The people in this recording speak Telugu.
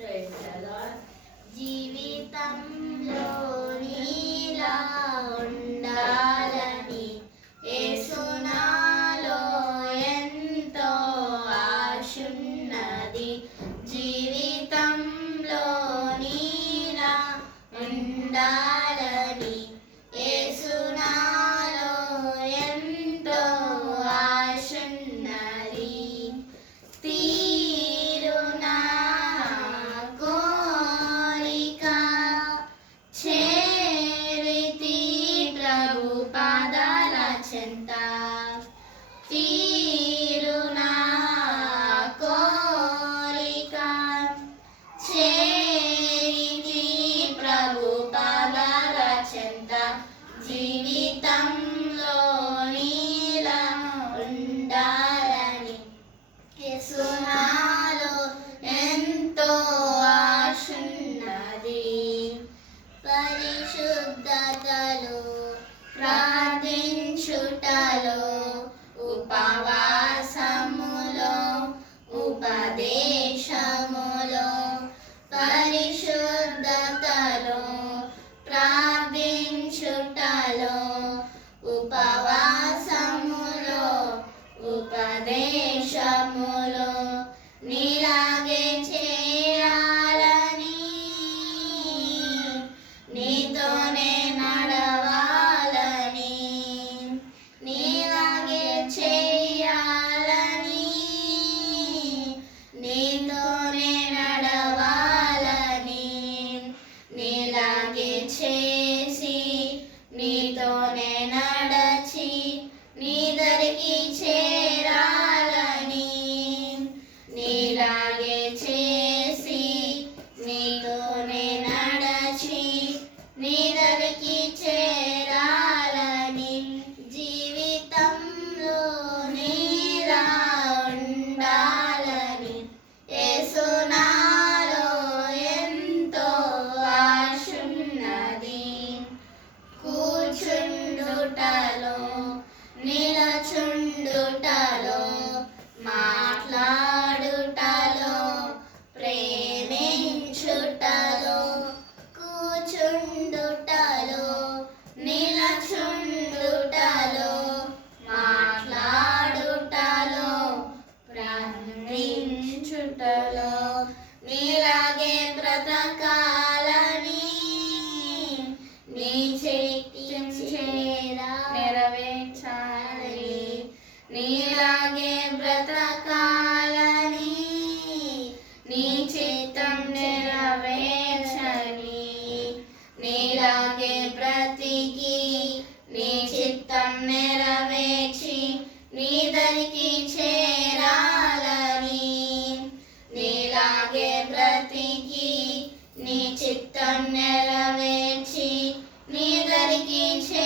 Praise the జీవితంలో నీలా ఉండాలని ఏసునాలో ఎంతో ఆశున్నది జీవితంలో నీలా ఉండాలి పాదాల చెంత తీరునా కోరిక. చేరితి ప్రభు పాదాల చెంత జీవితం ఉపదేశములో నీలాగే చేయాలని. నీతోనే నడవాలని. నీలాగే చేయాలని. నీతోనే నడవాలని. నీలాగే చేసి நீ నీలాగే బ్రతకాలని నీ చేతి చేరా నెరవేర్చాలని నీలాగే బ్రతకాలని నీ చిత్తం నెరవేర్చని నీలాగే బ్రతికి నీ చిత్తం నెరవేర్చి నీ దరికి నీలాగే బ్రతికి నీ చిత్తం నెరవేర్చి నీ దరికి చే